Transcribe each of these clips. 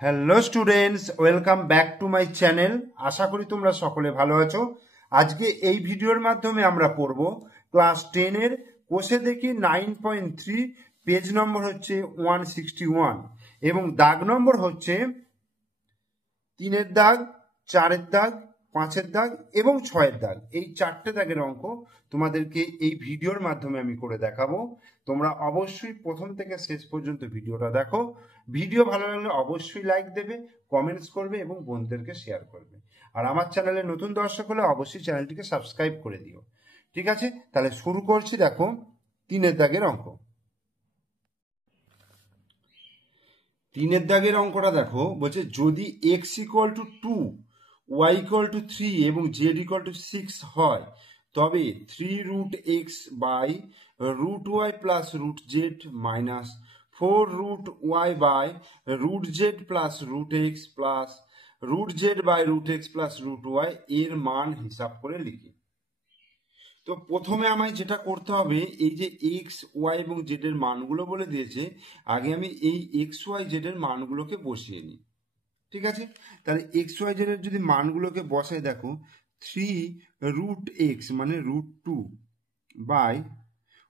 Hello students, welcome back to my channel. আশা করি তোমরা সকলে ভালো আছো। আজকে এই ভিডিওর মাধ্যমে আমরা পড়ব ক্লাস 10-এর কোষে দেখি 9.3, পেজ নম্বর হচ্ছে 161 এবং দাগ নম্বর হচ্ছে 3-এর দাগ, 4-এর দাগ, 5-এর দাগ এবং 6-এর দাগ। এই 4টে দাগের অঙ্ক তোমাদেরকে এই ভিডিওর মাধ্যমে আমি করে দেখাবো। তোমরা অবশ্যই প্রথম থেকে শেষ পর্যন্ত ভিডিওটা দেখো। ভিডিও ভালো লাগলে অবশ্যই লাইক দেবে, কমেন্টস করবে এবং বন্ধুদেরকে শেয়ার করবে। আর আমার চ্যানেলে নতুন দর্শক হলে অবশ্যই চ্যানেলটিকে সাবস্ক্রাইব করে দিও। ঠিক আছে, তাহলে শুরু করছি। দেখো 3-এর দাগের অঙ্ক। 3-এর দাগের অঙ্কটা দেখো, বলছে যদি x = 2, y = 3 এবং z = 6 হয়, তবে 3√x by √y plus √z minus 4√y by √z plus √x plus √z by √x plus √y এর মান হিসাব করে লিখি। তো প্রথমে আমায় যেটা করতে হবে, এই যে এক্স ওয়াই এবং জেড এর মানগুলো বলে দিয়েছে, আগে আমি এই এক্স ওয়াই জেড এর মানগুলোকে বসিয়ে নিই। ঠিক আছে, তাহলে এক্স ওয়াই জেড এর যদি মানগুলোকে বসাই, দেখো 3√x মানে √2 বাই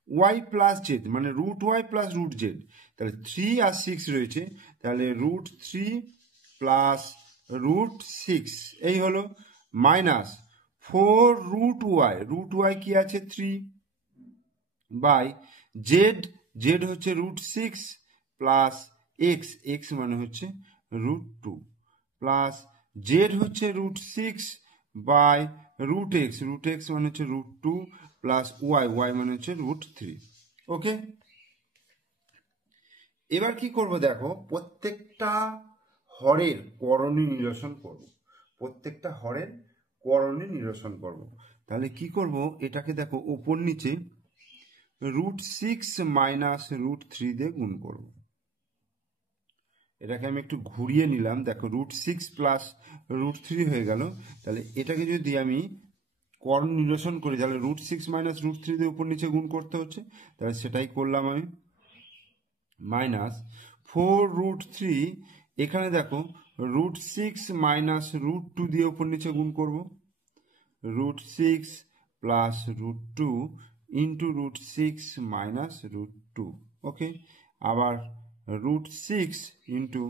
ওয়াই প্লাস জেড মানে √y প্লাস √z, তাহলে 3 আর 6 রয়েছে, তাহলে √3 প্লাস √6 এই হলো, মাইনাস 4√y, √y কি আছে 3 বাই জেড, জেড হচ্ছে √6 প্লাস এক্স, এক্স মানে হচ্ছে √2 প্লাস জেড হচ্ছে √6 বাই √x, √x মানে হচ্ছে √2 প্লাস ওয়াই, ওয়াই মানে হচ্ছে √3। ওকে, এবার কি করব, দেখো প্রত্যেকটা হরের করণী নিরসন করব, প্রত্যেকটা হরের করণী নিরসন করব। তাহলে কি করব, এটাকে দেখো উপর নিচে √6 মাইনাস √3 দিয়ে গুণ করব। এটাকে আমি একটু ঘুরিয়ে নিলাম, দেখো √6 প্লাস √3 হয়ে গেল। তাহলে এটাকে যদি আমি করণ নিরসন করি, তাহলে √6 মাইনাস √3 দিয়ে উপর নিচে গুণ করতে হচ্ছে, তাহলে সেটাই করলাম আমি। মাইনাস 4√3, এখানে দেখো √6 মাইনাস √2 দিয়ে উপর নিচে গুণ করব, √6 প্লাস √2 ইন্টু √6 মাইনাস √2। ওকে, আবার √6 ইন্টু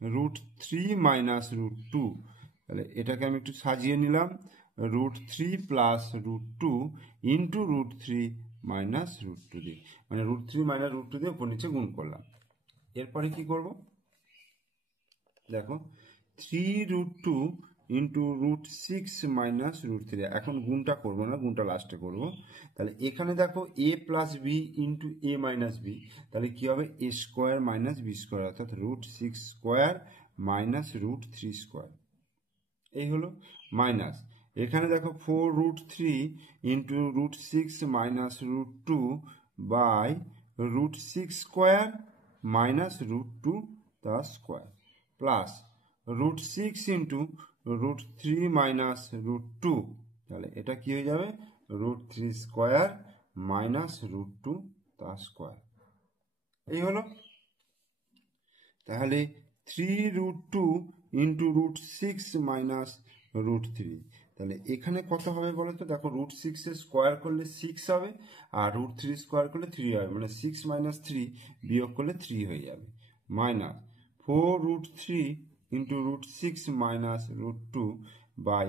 √3 মাইনাস √2, তাহলে এটাকে আমি একটু সাজিয়ে নিলাম, √3 প্লাস √2 ইন্টু √3 মাইনাস √2 দিয়ে, মানে √3 মাইনাস √2 দিয়ে উপর নিচে গুণ করলাম। এরপরে কি করব, দেখো 3√2 ইন্টু √6 মাইনাস √3, এখন গুণটা করব না, গুণটা লাস্টে করব। তাহলে এখানে দেখো a plus B into a minus B, তাহলে কি হবে a square minus B square, অর্থাৎ √6 স্কোয়ার মাইনাস √3 স্কোয়ার, এই হলো। মাইনাস এখানে দেখো 4√3 into √6 minus √2 by √6 square minus √2 the square plus √6 into √3 minus √2, তাহলে এটা কি হয়ে যাবে √3 স্কোয়ার মাইনাস √2 the স্কোয়ার, এই হলো। তাহলে 3√2 ইন্টু √6 মাইনাস √3, তাহলে এখানে কত হবে বলো তো, দেখো √6 এর স্কোয়ার করলে 6 হবে আর √3 স্কোয়ার করলে 3 হবে, মানে 6 মাইনাস 3 বিয়োগ করলে 3 হয়ে যাবে, minus 4√3 into √6 minus √2 by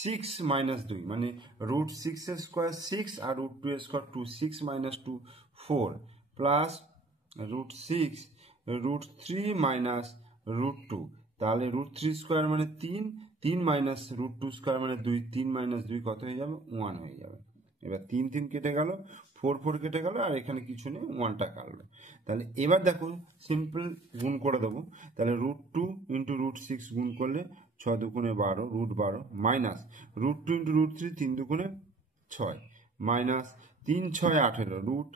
6 minus 2, মানে √6 এর স্কোয়ার 6 আর √2 এর স্কোয়ার 2, 6 মাইনাস 2 4 প্লাস √6 √3 মাইনাস √2, তাহলে √3 স্কোয়ার মানে 3, 3 মাইনাস √2 স্কোয়ার মানে 2, 3 মাইনাস 2 কত হয়ে যাবে 1 হয়ে যাবে। এবার 3 3 কেটে গেল, 4 4 কেটে গেল, আর এখানে কিছু নেই, 1টা কাটলো। তাহলে এবার দেখো সিম্পল গুণ করে দেবো, তাহলে √2 ইন্টু √6 গুণ করলে 6 দুগুণে 12, √12 মাইনাস √2 ইন্টু √3 3 দুগুণে 6 মাইনাস 3 6 18,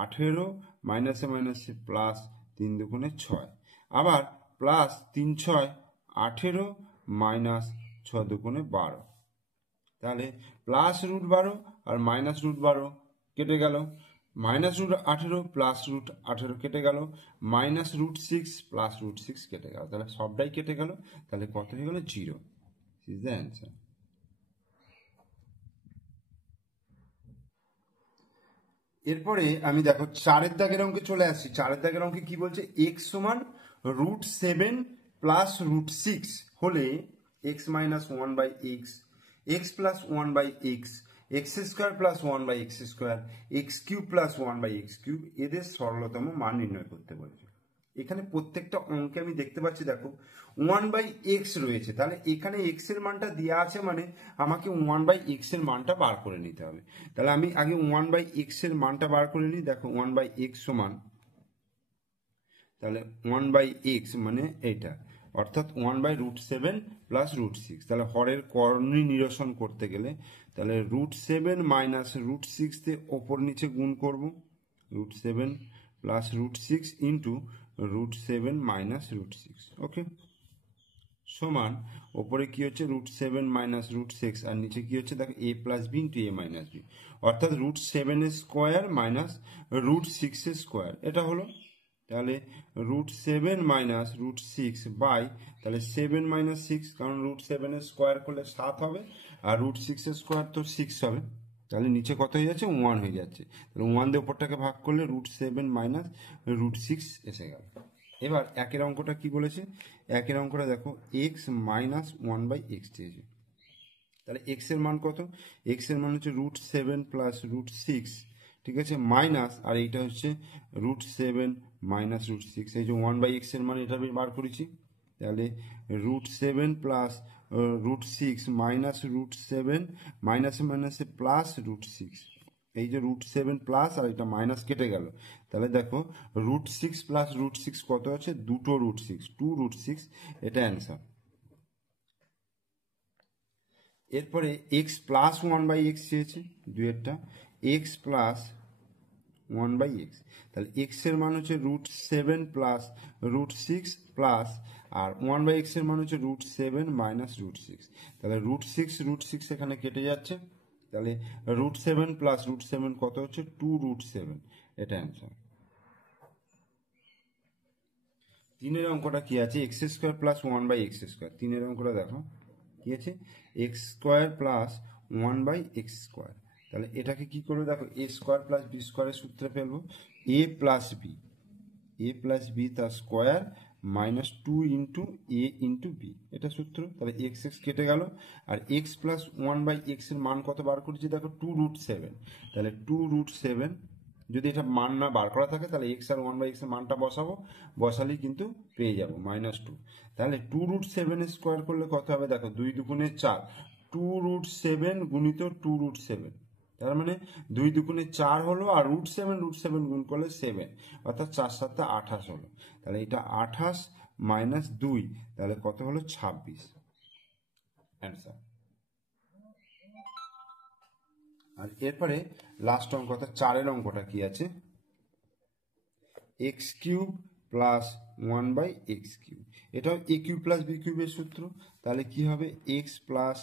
√18 মাইনাসে মাইনাসে প্লাস 3 দুগুণে 6, আবার প্লাস 3 6 18 মাইনাস 6 দুগুণে 12, তাহলে প্লাস √12 আর মাইনাস √12 কেটে গেল, -√18 +√18 কেটে গেল, -√6 +√6 কেটে গেল, তাহলে সবটাই কেটে গেল, তাহলে কত হয়ে গেল? 0 ইজ দ্য অ্যান্সার। এরপরে আমি দেখো 4 দাগের অঙ্কে চলে আসছি। 4 দাগের অঙ্কে কি বলছে? x সমান √7 +√6 হলে x - 1/x, x + 1/x, x² + 1/x², x³ + 1/x³ এদের সরলতম মান নির্ণয় করতে বলছে। এখানে প্রত্যেকটা অঙ্কে আমি দেখতে পাচ্ছি দেখো 1/x রয়েছে, তাহলে এখানে x এর মানটা দেওয়া আছে, মানে আমাকে 1/x এর মানটা বার করে নিতে হবে। তাহলে আমি আগে 1/x এর মানটা বার করে নিই। দেখো 1/x সমান, তাহলে 1/x মানে এইটা, অর্থাৎ 1/√7 +√6। তাহলে হরের কর্ণী নিরসন করতে গেলে তাহলে √7 - √6 দিয়ে ওপর নিচে গুণ করব, √7 +√6 ইন্টু √7 - √6, ওকে, সমান ওপরে কি হচ্ছে? √7 - √6 আর নিচে কি হচ্ছে? দেখো a + b into a - b, অর্থাৎ √7 স্কোয়ার মাইনাস √6 স্কোয়ার, এটা হলো। তাহলে √7 - √6 বাই, তাহলে 7 - 6, কারণ √7 স্কোয়ার করলে 7 হবে, আর √6 স্কোয়ার তো 6 হবে, তাহলে নিচে কত হয়ে যাচ্ছে? 1 হয়ে যাচ্ছে। তাহলে 1 দিয়ে উপরটাকে ভাগ করলে √7 - √6 এসে গেল। এবার একের অঙ্কটা কি বলেছে? একের অঙ্কটা দেখো x - 1/x চেয়েছে। তাহলে x এর মান কত? x এর মান হচ্ছে √7 + √6, ঠিক আছে, মাইনাস, আর এইটা হচ্ছে √7 - √6, এই যে 1/x এর মান এটা আমি বার করেছি। তাহলে √7 + √6 মাইনাস √7, মাইনাসে মাইনাসে প্লাস √6, এই যে √7 প্লাস আর এটা মাইনাস কেটে গেল, তাহলে দেখো √6 + √6 কত আছে? দুটো √6, 2√6, এটা অ্যান্সার। এরপরে x + 1/x চেয়েছে, দুইয়েরটা x + 1/x, তাহলে x এর মান হচ্ছে √7 + √6 প্লাস, আর 1/x এর মান হচ্ছে √7 - √6, তাহলে √6 এখানে কেটে যাচ্ছে, তাহলে √7 + √7 কত হচ্ছে? 2√7, এটা অ্যান্সার। তিনের অঙ্কটা কি আছে? x² + 1/x², তিনের অঙ্কটা দেখো কি আছে? x² + 1/x², তাহলে এটাকে কি করবে? দেখো a² + b² এর সূত্রে ফেলবো, a + b তার square minus 2 into a into b, এটা সূত্র। তাহলে x কেটে গেল, আর x + 1/x এর মান কত বার করেছি? দেখো 2√7, তাহলে 2√7, যদি এটা মান না বার করা থাকে তাহলে x আর 1/x এর মানটা বসাবো, বসালেই কিন্তু পেয়ে যাবো -2। তাহলে 2√7 স্কোয়ার করলে কত হবে? দেখো 2 দুগুণে 4, 2√7 গুণিত 2√7, তার মানে 2 দুগুণে 4 হলো, আর √7 গুণ করলে 7, অর্থাৎ 4 × 7 = 28 হলো। তাহলে এটা 28 - 2, তাহলে কত হলো? 26, অ্যান্সার। আর এরপরে লাস্ট অঙ্ক, অর্থাৎ 4-এর অঙ্কটা কি আছে? x³ + 1/x³, এটাও a³ + b³ এর সূত্র। তাহলে কি হবে? x +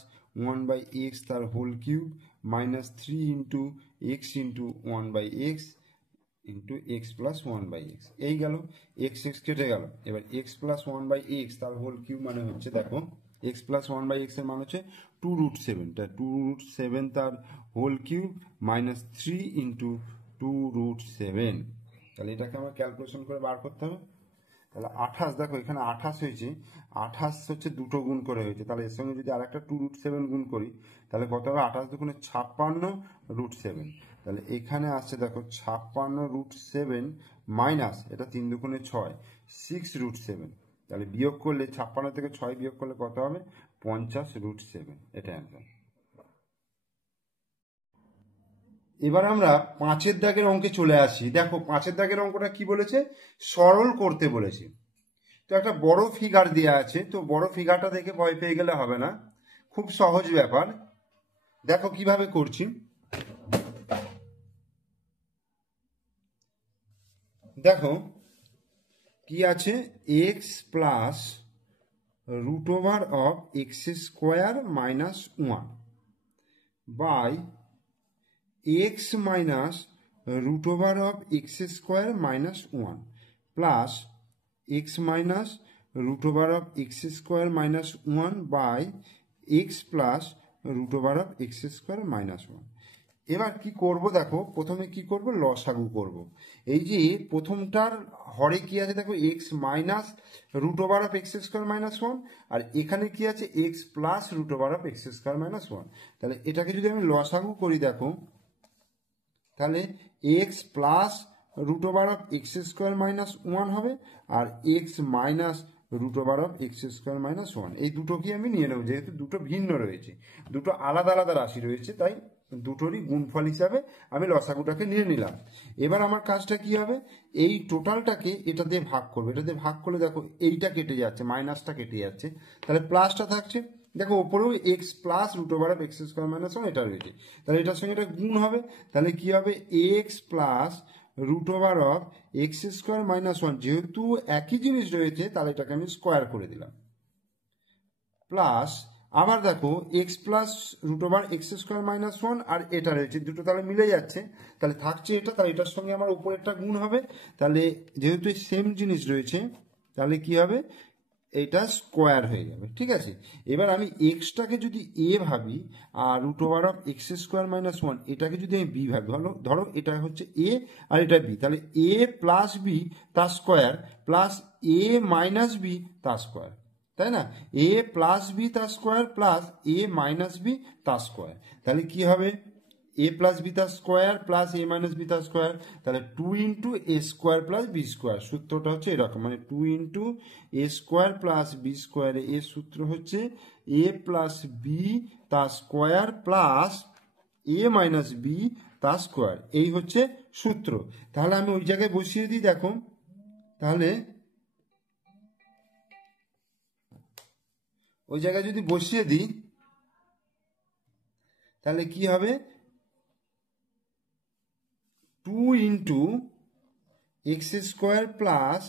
1/x তার whole cube minus 3 into x into 1/x into x + 1/x, এই গেল, x কেটে গেল। এবার x + 1/x তার হোল কিউব মানে হচ্ছে, দেখো x + 1/x এর মান হচ্ছে 2√7, তা 2√7 তার হোল কিউব মাইনাস 3 ইন্টু 2√7, তাহলে এটাকে আমার ক্যালকুলেশন করে বার করতে হবে। তাহলে 28, দেখো এখানে 28 হয়েছে, 28 হচ্ছে দুটো গুণ করে হয়েছে, তাহলে এর সঙ্গে যদি আরেকটা 2√7 গুণ করি তাহলে কত হবে? 28 দুগুণে 56√7, তাহলে এখানে আসছে দেখো 56√7 মাইনাস এটা 3 দুগুণে 6, 6√7, তাহলে বিয়োগ করলে 56 থেকে 6 বিয়োগ করলে কত হবে? 50√7, এটা অ্যান্সার। এবার আমরা 5-এর দাগের অঙ্কে চলে আসি। দেখো 5-এর দাগের অঙ্কটা কি বলেছে? সরল করতে বলেছে। তো একটা বড় ফিগার দেওয়া আছে, তো বড় ফিগারটা দেখে ভয় পেয়ে গেলে হবে না, খুব সহজ ব্যাপার। দেখো কিভাবে করছি। দেখো কি আছে? x + √x² - 1 by x - root over of x square minus one plus X minus root over of x square minus one by X plus root over of x square minus one. এবার কি করব দেখো, প্রথমে কি করব, লসাগু করব। এই যে প্রথমটার হরে কি আছে দেখো, x minus root over of x square minus one, আর এখানে কি আছে x plus root over of x square minus one. তাহলে এটাকে যদি আমি লসাগু করি দেখো, তাহলে x plus root over of x square minus one হবে, আর x minus root over of x square minus one. এই দুটোকে আমি নিয়ে নেব, যেহেতু দুটো ভিন্ন রয়েছে, দুটো আলাদা আলাদা রাশি রয়েছে, তাই দুটোরই গুণফল হিসাবে আমি লসাগুটাকে নিয়ে নিলাম। এবার আমার কাজটা কি হবে, এই টোটালটাকে এটা দিয়ে ভাগ করবো। এটা দিয়ে ভাগ করলে দেখো এইটা কেটে যাচ্ছে, মাইনাসটা কেটে যাচ্ছে, তাহলে প্লাসটা থাকছে। দেখো ওপরেও X plus root over of x square minus one এটা রয়েছে, তাহলে এটার সঙ্গে এটা গুণ হবে। তাহলে কি হবে, X plus root over of x square minus one, যেহেতু একই জিনিস রয়েছে তাহলে এটাকে আমি স্কোয়ার করে দিলাম, প্লাস আবার দেখো x plus root over x square minus one, আর এটা রয়েছে দুটো তাহলে মিলে যাচ্ছে, তাহলে থাকছে এটা, তাহলে এটার সঙ্গে আমার উপরেরটা গুণ হবে। তাহলে যেহেতু সেম জিনিস রয়েছে তাহলে কি হবে, এটা স্কোয়ার হয়ে যাবে। ঠিক আছে, এবার আমি এক্সটাকে যদি এ ভাবি আর root over of x square minus one এটাকে যদি আমি বি ভাবি, ধরো এটা হচ্ছে এ আর এটা বি, তাহলে এ প্লাস বি তার স্কোয়ার প্লাস এ মাইনাস বি তার স্কোয়ার, তাই না, এ প্লাস বি তার স্কোয়ার প্লাস এ মাইনাস বি তার স্কোয়ার। তাহলে কি হবে, এ প্লাস বি তার স্কোয়ার প্লাস এ মাইনাস বি তার স্কোয়ার, তাহলে two into A square plus B square. সূত্রটা হচ্ছে এরকম, মানে two into A square plus B square, এর সূত্র হচ্ছে এ প্লাস বি তার স্কোয়ার প্লাস এ মাইনাস বি তার স্কোয়ার, এই হচ্ছে সূত্র। তাহলে আমি ওই জায়গায় বসিয়ে দিই দেখো, তাহলে ওই জায়গায় যদি বসিয়ে দিই তাহলে কি হবে, two into X square plus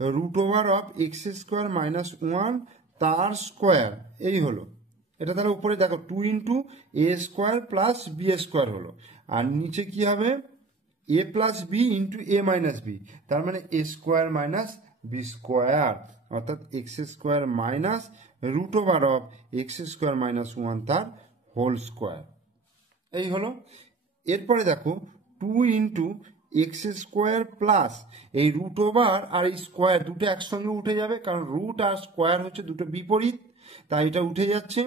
root over of x square minus one তার স্কোয়ার, এই হলো এটা। তাহলে উপরে দেখো two into A square plus B square হলো, আর নিচে কি হবে, A plus B into A minus B, তার মানে A square minus B square, অর্থাৎ X square minus root over of x square minus one তার হোল স্কোয়ার, এই হলো। এরপরে দেখো two into X square plus এই রুট ওভার আর এই স্কোয়ার দুটো একসঙ্গে উঠে যাবে, কারণ রুট আর স্কোয়ার হচ্ছে দুটো বিপরীত, তাই এটা উঠে যাচ্ছে।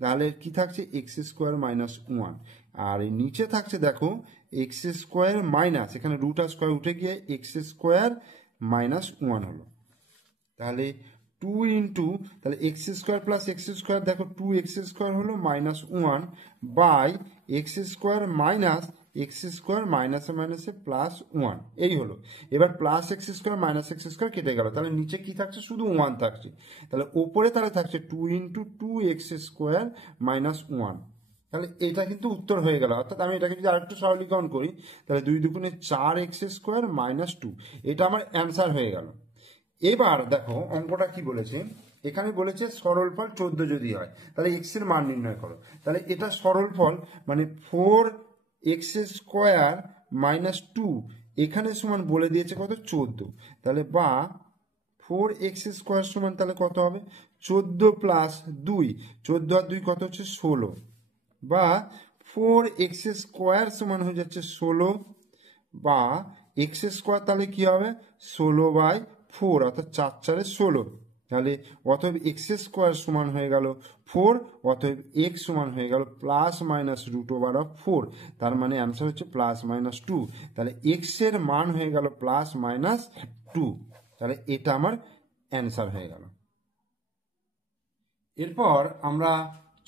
তাহলে কি থাকছে, এক্স স্কোয়ার মাইনাস ওয়ান, আর এই নিচে থাকছে দেখো এক্স স্কোয়ার মাইনাস, এখানে রুট আর স্কোয়ার উঠে গিয়ে এক্স স্কোয়ার মাইনাস ওয়ান হলো। তাহলে টু ইন্টু, তাহলে x square plus x square, দেখো টু এক্স স্কোয়ার হলো minus one by x square minus x square মাইনাসে মাইনাসে প্লাস ওয়ান, এই হলো। এবার plus x square minus x square কেটে গেল, তাহলে নিচে কি থাকছে, শুধু ওয়ান থাকছে। তাহলে ওপরে তাহলে থাকছে two into two x square minus one, তাহলে এটা কিন্তু উত্তর হয়ে গেল। অর্থাৎ আমি এটাকে যদি আরেকটু সরলীকরণ করি, তাহলে দুই দুগুণে চার এক্স স্কোয়ার মাইনাস টু, এটা আমার অ্যান্সার হয়ে গেল। এবার দেখো অঙ্কটা কি বলেছে, এখানে বলেছে সরল ফল 14 যদি হয় তাহলে এক্স এর মান নির্ণয় করো। তাহলে এটা সরল ফল মানে four x square minus two, এখানে সমান বলে দিয়েছে কত, 14। তাহলে বা ফোর এক্স স্কোয়ার সমান তাহলে কত হবে, 14 প্লাস 2, 14 আর 2 কত হচ্ছে 16, বা ফোর এক্স স্কোয়ার সমান হয়ে যাচ্ছে 16, বা এক্স স্কোয়ার তাহলে কি হবে 16/4, অর্থাৎ 4 4 16। তাহলে অতএব এক্স স্কোয়ার সমান হয়ে গেল 4, অতএব এক্স সমান হয়ে গেল plus minus root over of 4, তার মানে অ্যান্সার হচ্ছে প্লাস মাইনাস 2। তাহলে এক্স এর মান হয়ে গেল প্লাস মাইনাস 2, তাহলে এটা আমার অ্যান্সার হয়ে গেল। এরপর আমরা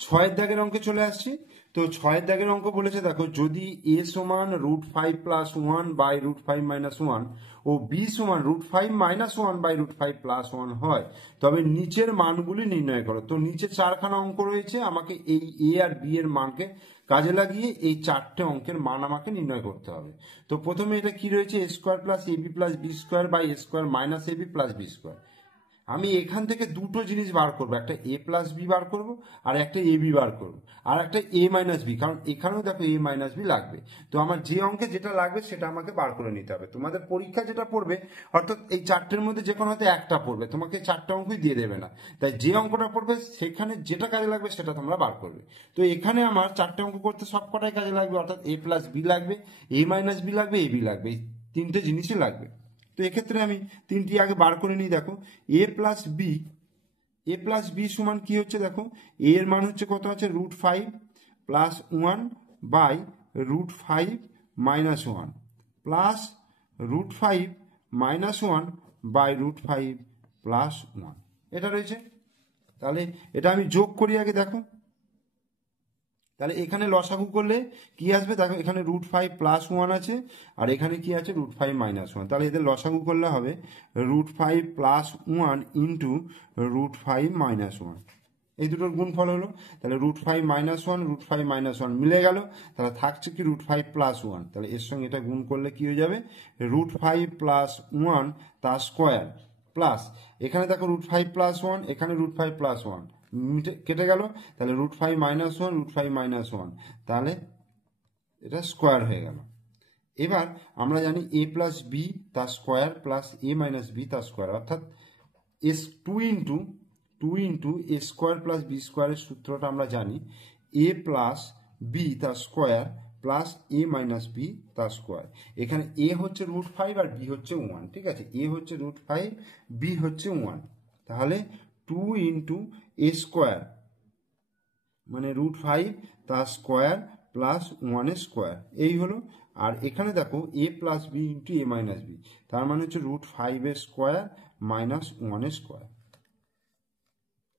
6 দাগের অঙ্কে চলে আসছি। তো 6 দাগের অঙ্ক বলেছে দেখো, যদি এ সমান √5 + 1 বাই √5 - 1 ও বি সমান √5 - 1 বাই √5 + 1 হয়, তবে নিচের মানগুলি নির্ণয় করো। তো নিচে 4খানা অঙ্ক রয়েছে, আমাকে এই এ আর বি এর মানকে কাজে লাগিয়ে এই 4টে অঙ্কের মান আমাকে নির্ণয় করতে হবে। তো প্রথমে এটা কি রয়েছে, a² + ab + b² by a² - ab + b²। আমি এখান থেকে দুটো জিনিস বার করব, একটা এ প্লাস বি বার করব আর একটা এ বি বার করব আর একটা এ মাইনাস বি, কারণ এখানেও দেখো এ মাইনাস বি লাগবে। তো আমার যে অঙ্কে যেটা লাগবে সেটা আমাকে বার করে নিতে হবে। তোমাদের পরীক্ষা যেটা পড়বে, অর্থাৎ এই চারটের মধ্যে যে কোনো হয়তো একটা পড়বে, তোমাকে চারটে অঙ্কই দিয়ে দেবে না। তাই যে অঙ্কটা পড়বে সেখানে যেটা কাজে লাগবে সেটা তোমরা বার করবে। তো এখানে আমার চারটে অঙ্ক করতে সব কটাই কাজে লাগবে, অর্থাৎ এ প্লাস বি লাগবে, এ মাইনাস বি লাগবে, এ বি লাগবে, এই তিনটে জিনিসই লাগবে। তো এক্ষেত্রে আমি তিনটি আগে বার করে নিই। দেখো এ প্লাস বি সমান কি হচ্ছে, দেখো এ এর মান হচ্ছে কত আছে, √5 plus 1 by √5 minus 1 plus √5 minus 1 by √5 plus 1, এটা রয়েছে। তাহলে এটা আমি যোগ করি আগে। দেখো তাহলে এখানে লসাগু করলে কি আসবে, দেখো এখানে √5 প্লাস 1 আছে আর এখানে কি আছে √5 মাইনাস 1। তাহলে এদের লসাগু করলে হবে √5 প্লাস 1 ইন্টু √5 মাইনাস 1, এই দুটোর গুণফল হলো। তাহলে √5 মাইনাস 1 √5 মাইনাস 1 মিলে গেল। তাহলে থাকছে কি √5 প্লাস 1, তাহলে এর সঙ্গে এটা গুণ করলে কি হয়ে যাবে √5 প্লাস 1 তার স্কোয়ার প্লাস এখানে দেখো √5 প্লাস 1, এখানে √5 প্লাস 1 কেটে গেল। তাহলে √5 মাইনাস 1 √5 মাইনাস 1, তাহলে এটা স্কোয়ার হয়ে গেল। এবার আমরা জানি এ প্লাস বি তার স্কোয়ার প্লাস এ মাইনাস বি তার স্কোয়ার, অর্থাৎ S 2 into A square plus B স্কোয়ারের সূত্রটা আমরা জানি, এ প্লাস বি তার স্কোয়ার প্লাস এ মাইনাস বি তার স্কোয়ার। এখানে এ হচ্ছে √5 আর বি হচ্ছে 1, ঠিক আছে, এ হচ্ছে √5 বি হচ্ছে 1, তাহলে 2 ইন্টু এ স্কোয়ার মানে √5 তার স্কোয়ার প্লাস 1 এর স্কোয়ার, এই হলো। আর এখানে দেখো এ প্লাস বি ইন্টু এ মাইনাস বি, তার মানে হচ্ছে √5 এর স্কোয়ার মাইনাস 1 এর স্কোয়ার।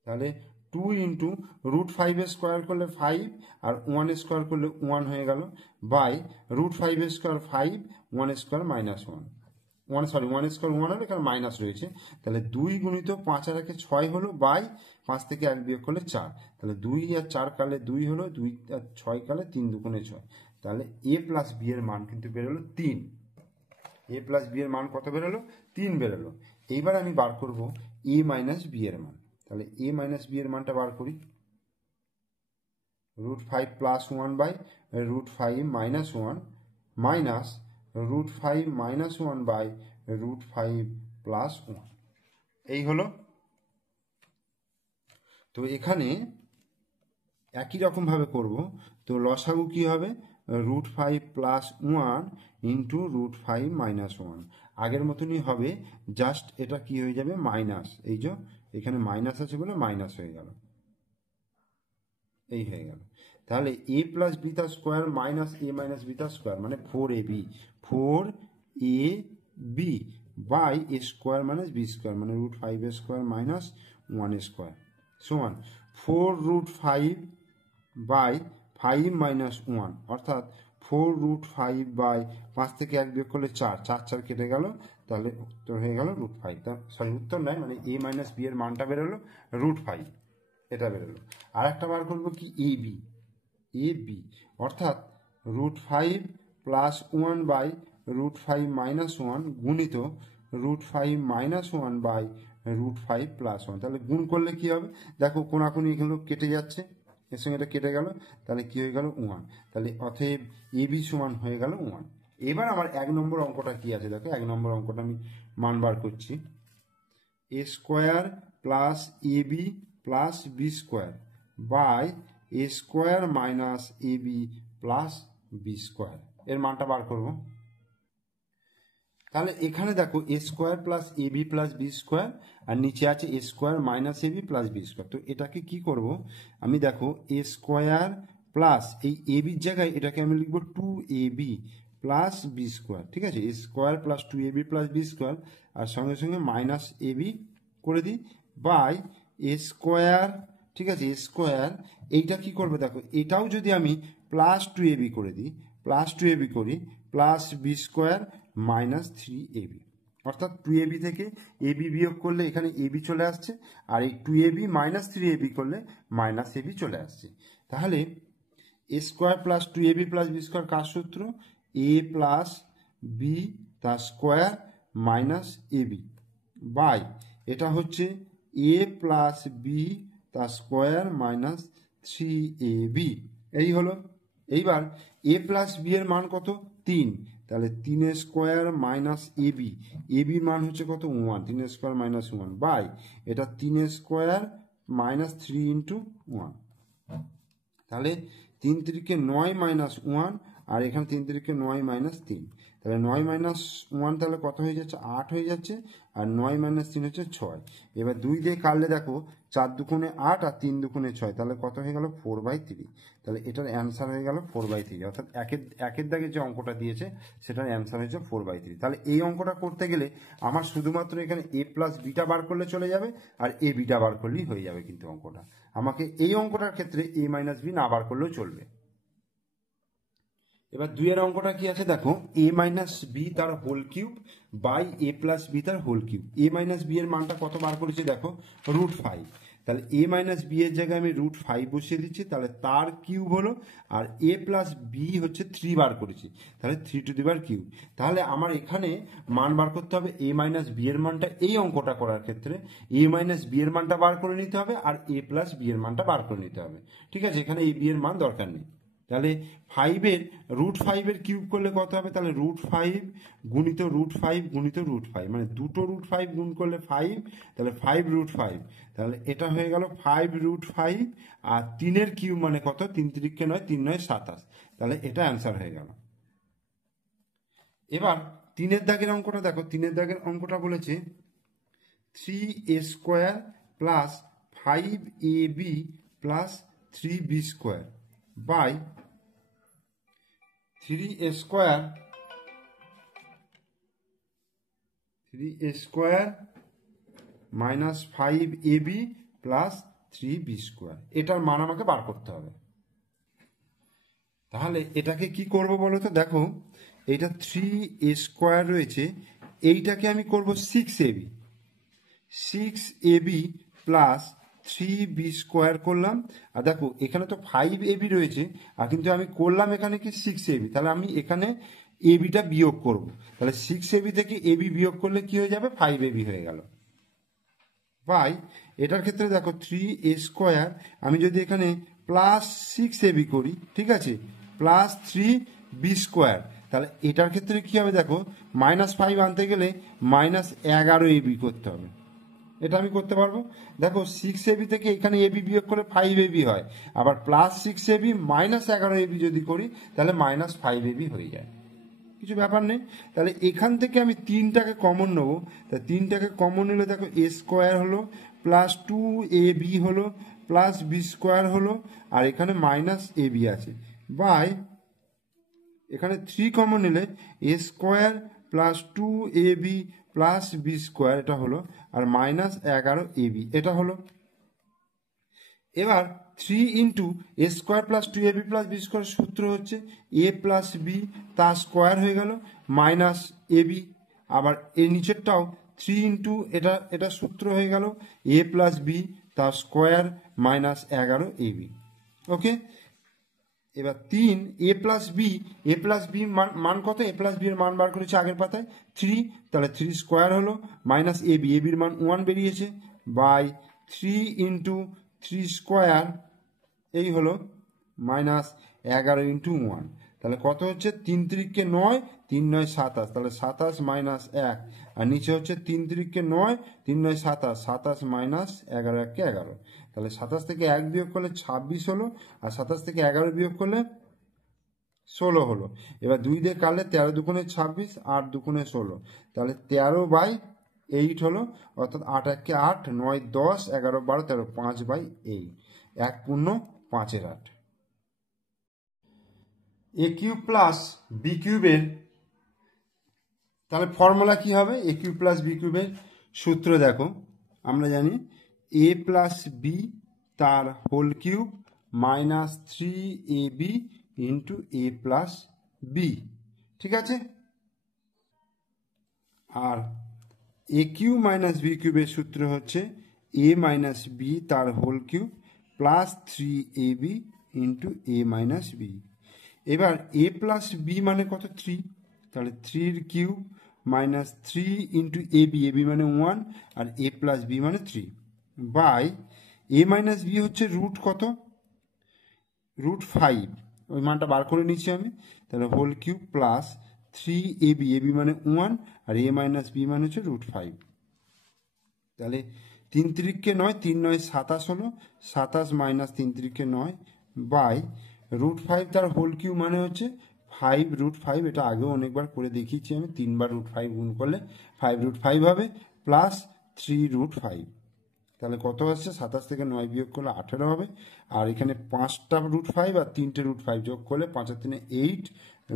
তাহলে 2 ইন্টু √5 এর স্কোয়ার করলে 5 আর 1 এর স্কোয়ার করলে 1 হয়ে গেল, বাই √5 এর স্কোয়ার 5, 1 এর স্কোয়ার মাইনাস 1 1 এর স্কোয়ার 1 হলো, এখানে মাইনাস রয়েছে। তাহলে 2 গুণিত 5 আর 1 6 হলো, বাই 5 থেকে 1 বিয়োগ করলে 4, তাহলে 2 আর 4 কালে 2 হলো, 2 আর 6 কালে 3 দুগুণে 6। তাহলে এ প্লাস বি এর মান কিন্তু বেরোলো 3। এ প্লাস বি এর মান কত বেরোলো, 3 বেরোলো। এইবার আমি বার করব এ মাইনাস বি এর মান। তাহলে এ মাইনাস বি এর মানটা বার করি, √5 plus 1 by √5 minus 1 minus √5 minus 1 by √5 plus 1, এই হলো। তো এখানে একই রকমভাবে করব। তো লসাগু কি হবে, √5 প্লাস 1 ইন্টু √5 মাইনাস 1, আগের মতনই হবে, জাস্ট এটা কি হয়ে যাবে মাইনাস, এই যে এখানে মাইনাস আছে বলে মাইনাস হয়ে গেল, এই হয়ে গেল। তাহলে এ প্লাস বি তার square minus a minus B তার স্কোয়ার মানে 4ab by a square minus B square মানে √5 এর স্কোয়ার মাইনাস 1 এর স্কোয়ার সমান 4√5 বাই 5 মাইনাস 1, অর্থাৎ 4√5 বাই 5 থেকে 1 বিয়োগ করলে 4, 4 4 কেটে গেল, তাহলে উত্তর হয়ে গেল √5। সরি উত্তর নয়, মানে এ মাইনাস বি এর মানটা বেরোলো √5, এটা বেরোলো। আর একটা বার করবো কি এ বি, অর্থাৎ √5 প্লাস 1 বাই √5 মাইনাস 1 গুণিত √5 মাইনাস 1 বাই √5 প্লাস 1, তাহলে গুণ করলে কি হবে, দেখো কোনাকুনি এগুলো কেটে যাচ্ছে, এর সঙ্গে এটা কেটে গেল, তাহলে কি হয়ে গেল 1, তাহলে অতএব এ বি সমান হয়ে গেল 1। এবার আমার 1 নম্বর অঙ্কটা কি আছে, দেখো 1 নম্বর অঙ্কটা আমি মান বার করছি, a square plus a b plus B square by a square minus a b plus B square, এর মানটা বার করব। তাহলে এখানে দেখো a square plus a b plus B square আর নিচে আছে a square minus a b plus B square. তো এটাকে কি করব আমি, দেখো এ স্কোয়ার প্লাস এই এ বির জায়গায় এটাকে আমি লিখবো 2ab প্লাস বি স্কোয়ার, ঠিক আছে, a square plus 2ab plus B square আর সঙ্গে সঙ্গে মাইনাস এ বি করে দিই বাই এ স্কোয়ার, ঠিক আছে, এ স্কোয়ার এইটা কি করবে, দেখো এটাও যদি আমি প্লাস 2ab করে দিই, প্লাস 2ab করি plus B square minus 3ab, অর্থাৎ 2ab থেকে ab বিয়োগ করলে এখানে ab চলে আসছে আর এই 2ab মাইনাস 3ab করলে মাইনাস ab চলে আসছে। তাহলে a square plus 2ab plus B square কার সূত্র, এ প্লাস বি তার স্কোয়ার মাইনাস ab বাই এটা হচ্ছে এ প্লাস বি তার স্কোয়ার মাইনাস 3ab, এই হলো। এইবার এ প্লাস বি এর মান কত? 3, তাহলে 3 স্কোয়ার মাইনাস এবি, এবির মান হচ্ছে কত? 1, 3 স্কোয়ার মাইনাস 1 বাই এটা 3 স্কোয়ার মাইনাস 3 ইন্টু 1, তাহলে 3 3 9 মাইনাস 1, আর এখানে 3 3 9 মাইনাস 3, তাহলে 9 মাইনাস 1 তাহলে কত হয়ে যাচ্ছে? 8 হয়ে যাচ্ছে, আর 9 মাইনাস 3 হচ্ছে 6। এবার 2 দিয়ে কাটলে দেখো 4 দুগুণে 8 আর 3 দুগুণে 6, তাহলে কত হয়ে গেল? 4/3। তাহলে এটার অ্যান্সার হয়ে গেল 4/3, অর্থাৎ একের দাগে যে অঙ্কটা দিয়েছে সেটার অ্যান্সার হয়েছে 4/3। তাহলে এই অঙ্কটা করতে গেলে আমার শুধুমাত্র এখানে এ প্লাস বিটা বার করলে চলে যাবে, আর এ বিটা বার করলেই হয়ে যাবে কিন্তু অঙ্কটা। আমাকে এই অঙ্কটার ক্ষেত্রে এ মাইনাস বি না বার করলেও চলবে। এবার 2 এর অঙ্কটা কি আছে দেখো, এ মাইনাস বি তার whole cube by a plus b তার whole cube. A minus b এর মানটা কত বার করেছি দেখো? √5। তাহলে এ মাইনাস বি এর জায়গায় আমি √5 বসিয়ে দিচ্ছি, তাহলে তার কিউব হলো, আর এ প্লাস বি হচ্ছে 3 বার করেছি, তাহলে 3⁵। তাহলে আমার এখানে মান বার করতে হবে এ মাইনাস বি এর মানটা। এই অঙ্কটা করার ক্ষেত্রে এ মাইনাস বি এর মানটা বার করে নিতে হবে, আর এ প্লাস বি এর মানটা বার করে নিতে হবে। ঠিক আছে, এখানে এ বি এর মান দরকার নেই। তাহলে 5 এর √5 এর কিউব করলে কত হবে? তাহলে √5 গুণিত √5 গুণিত √5, মানে দুটো √5 গুণ করলে 5, তাহলে 5√5, তাহলে এটা হয়ে গেল 5√5, আর 3 এর কিউব মানে কত? 3 3 9, 3 9 27, তাহলে এটা অ্যান্সার হয়ে গেল। এবার 3 এর দাগের অঙ্কটা দেখো, 3 এর দাগের অঙ্কটা বলেছে 3a square plus 5ab plus 3b square by 3a square minus 5ab plus 3b square, এটার মান আমাকে বার করতে হবে। তাহলে এটাকে কি করব বলো তো? দেখো, এইটা 3a স্কোয়ার রয়েছে, এইটাকে আমি করব 6ab প্লাস 3b স্কোয়ার করলাম। আর দেখো এখানে তো 5ab রয়েছে, আর কিন্তু আমি করলাম এখানে কি 6ab, তাহলে আমি এখানে এবিটা বিয়োগ করব। তাহলে 6ab থেকে এবি বিয়োগ করলে কি হয়ে যাবে? 5ab হয়ে গেল। বাই এটার ক্ষেত্রে দেখো 3a স্কোয়ার, আমি যদি এখানে প্লাস 6ab করি, ঠিক আছে, প্লাস 3b স্কোয়ার, তাহলে এটার ক্ষেত্রে কি হবে দেখো, -5 আনতে গেলে -11ab করতে হবে। এটা আমি করতে পারবো। দেখো 6ab থেকে এখানে এবি বিয়োগ করে 5ab হয়, আবার প্লাস 6ab -11ab যদি করি তাহলে -5ab হয়ে যায়, কিছু ব্যাপার নেই। তাহলে এখান থেকে আমি 3টাকে কমন নেবো, তা 3টাকে কমন নিলে দেখো a স্কোয়ার হলো প্লাস 2ab হলো প্লাস b স্কোয়ার হলো, আর এখানে -ab আছে, বাই এখানে 3 কমন নিলে a square plus 2ab plus b square এটা হলো, আর -11ab এটা হলো। এবার 3 into a square plus 2ab plus b square সূত্র হচ্ছে a প্লাস b তার স্কোয়ার হয়ে গেল -ab, আবার এর নিচেরটাও 3 ইন্টু এটা সূত্র হয়ে গেল a প্লাস b তার স্কোয়ার -11ab। ওকে, এবার 3 a প্লাস বি মান কত? a প্লাস বি এর মান বার করেছে আগের পাতায় 3, তাহলে 3 স্কোয়ার হলো -ab, এর মান 1 বেরিয়েছে, বাই 3 ইন্টু 3 স্কোয়ার, এই হলো -11 ইন্টু 1, তাহলে কত হচ্ছে? 3 3 9, 3 9 27, তাহলে 27 -1, আর নিচে হচ্ছে 3 3 9, 3 9 27, 27 -11 1 11, তাহলে 27 থেকে 1 বিয়োগ করলে 26 হলো, আর 27 থেকে 11 বিয়োগ করলে 16 হলো। এবার 2 দিয়ে কাটলে 13 দুগুণে 26, 8 দুগুণে 16, তাহলে 13/8 হলো, অর্থাৎ 8 1 8, 9 10, 11 12 13, 5/8, 1 পূর্ণ 5/8। এ কিউব প্লাস বি কিউবের তাহলে ফর্মুলা কি হবে? এ কিউব প্লাস বি কিউবের সূত্র দেখো, আমরা জানি এ প্লাস বি তার whole cube -3ab into a plus b, ঠিক আছে। আর এ কিউব মাইনাস বি কিউবের সূত্র হচ্ছে এ মাইনাস বি তার whole cube plus 3ab into এ মাইনাস বি। এবার এ প্লাস বি মানে কত? 3, তাহলে 3 cube minus 3 into a b মানে 1 আর এ প্লাস বি মানে 3 বাই এ মাইনাস বি হচ্ছে রুট কত, রুট 5, ওই মানটা বার করে নিচ্ছি আমি, তাহলে হোল কিউব প্লাস 3 এ বি মানে 1 আর এ মাইনাস বি মানে হচ্ছে রুট 5। তাহলে 3 তিরিককে 9, 3 9 27 হলো, 27 মাইনাস 3 তিরিককে 9 বাই রুট 5 তার হোল কিউব মানে হচ্ছে 5 রুট 5, এটা আগেও অনেকবার করে দেখিয়েছি আমি, 3 বার রুট 5 গুণ করলে 5 রুট 5 হবে প্লাস 3 রুট 5। তাহলে কত আসছে, 27 থেকে 9 বিয়োগ করলে 18 হবে, আর এখানে 5টা রুট 5 আর 3টে রুট 5 যোগ করলে 5 আর 3 8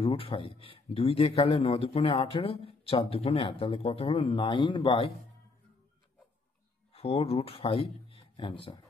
রুট 5, 2 দিয়ে কালে 9 দুগুণে 18, 4 দুগুণে 8, তাহলে কত হলো 9/4 রুট 5 অ্যান্সার।